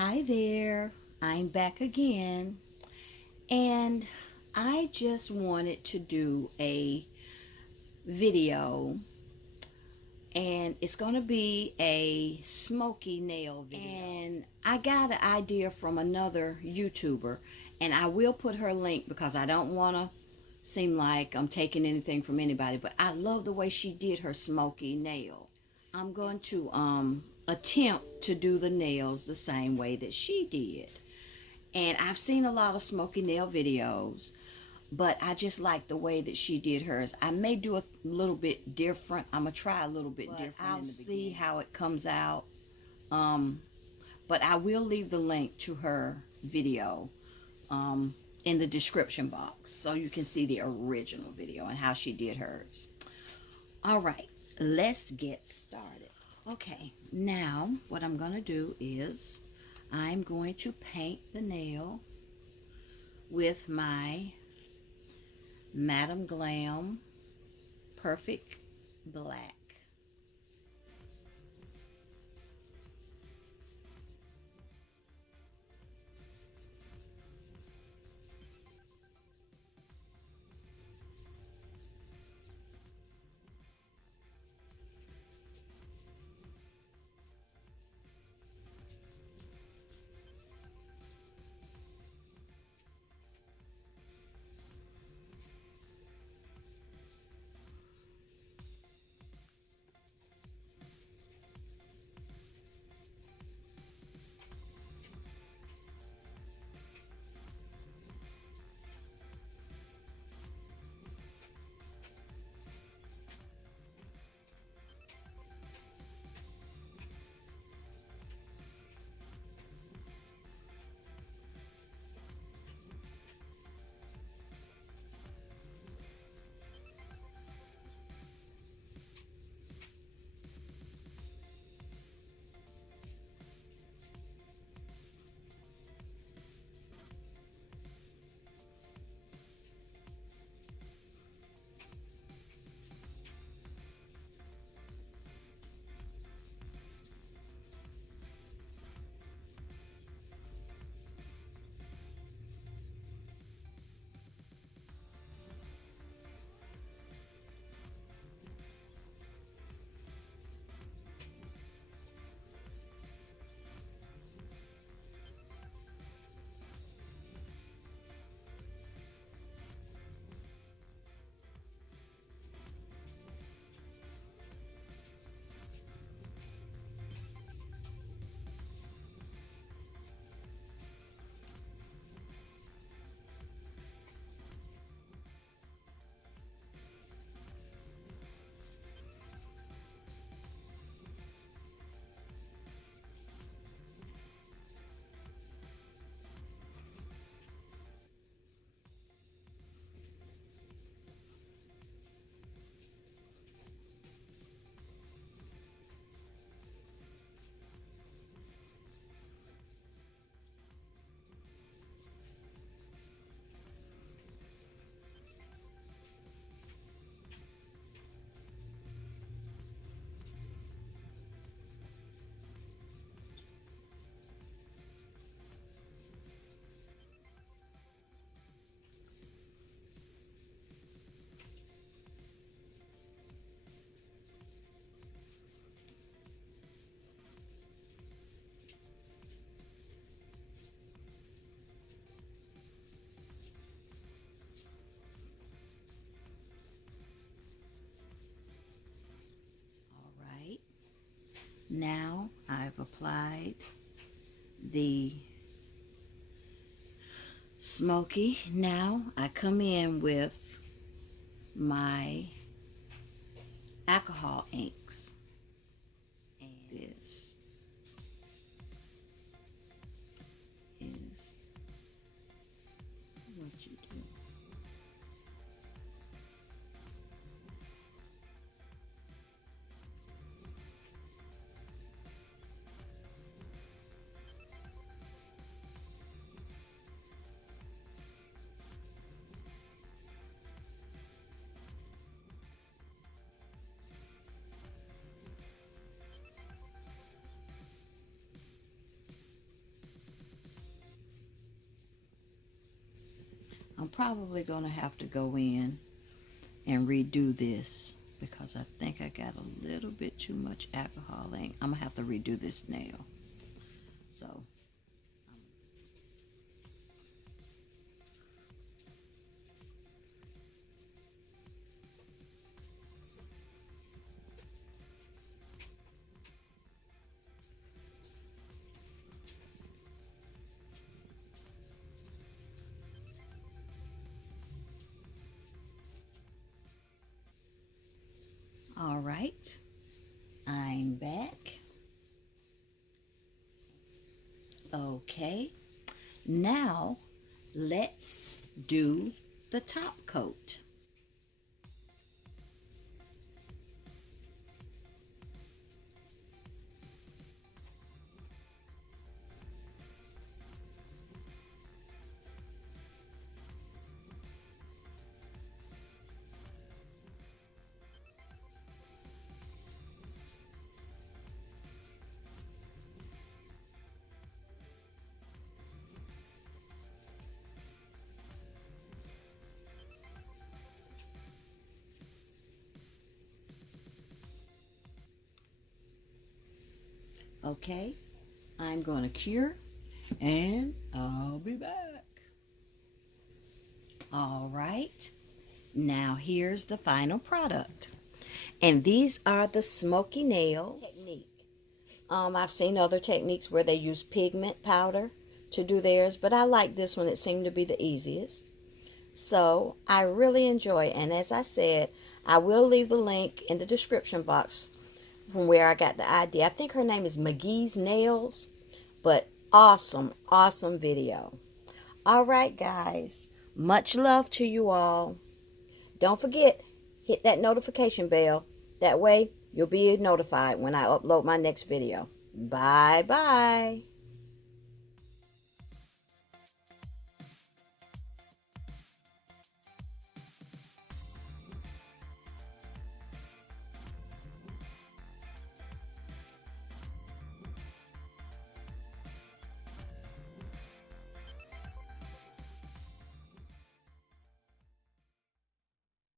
Hi there, I'm back again, and I just wanted to do a video, and it's going to be a smoky nail video. And I got an idea from another YouTuber, and I will put her link because I don't want to seem like I'm taking anything from anybody, but I love the way she did her smoky nail. I'm going to attempt to do the nails the same way that she did. And I've seen a lot of smoky nail videos, but I just like the way that she did hers. I may do a little bit different. I'm gonna try a little bit different. I'll see how it comes out. But I will leave the link to her video in the description box so you can see the original video and how she did hers. All right, let's get started. Okay, now what I'm gonna do is I'm going to paint the nail with my Madam Glam Perfect Black. All right, now I've applied the smoky. Now I come in with my alcohol inks, and this is what you do. I'm probably going to have to go in and redo this because I think I got a little bit too much alcohol ink. I'm going to have to redo this nail. So, all right, I'm back. Okay, now let's do the top coat. Okay, I'm going to cure and I'll be back. All right, now here's the final product. And these are the Smokey nails. I've seen other techniques where they use pigment powder to do theirs, but I like this one. It seemed to be the easiest. So I really enjoy it. And as I said, I will leave the link in the description box from where I got the idea. I think her name is Meauxgeesnails, but awesome, awesome video. All right, guys. Much love to you all. Don't forget, hit that notification bell. That way, you'll be notified when I upload my next video. Bye-bye.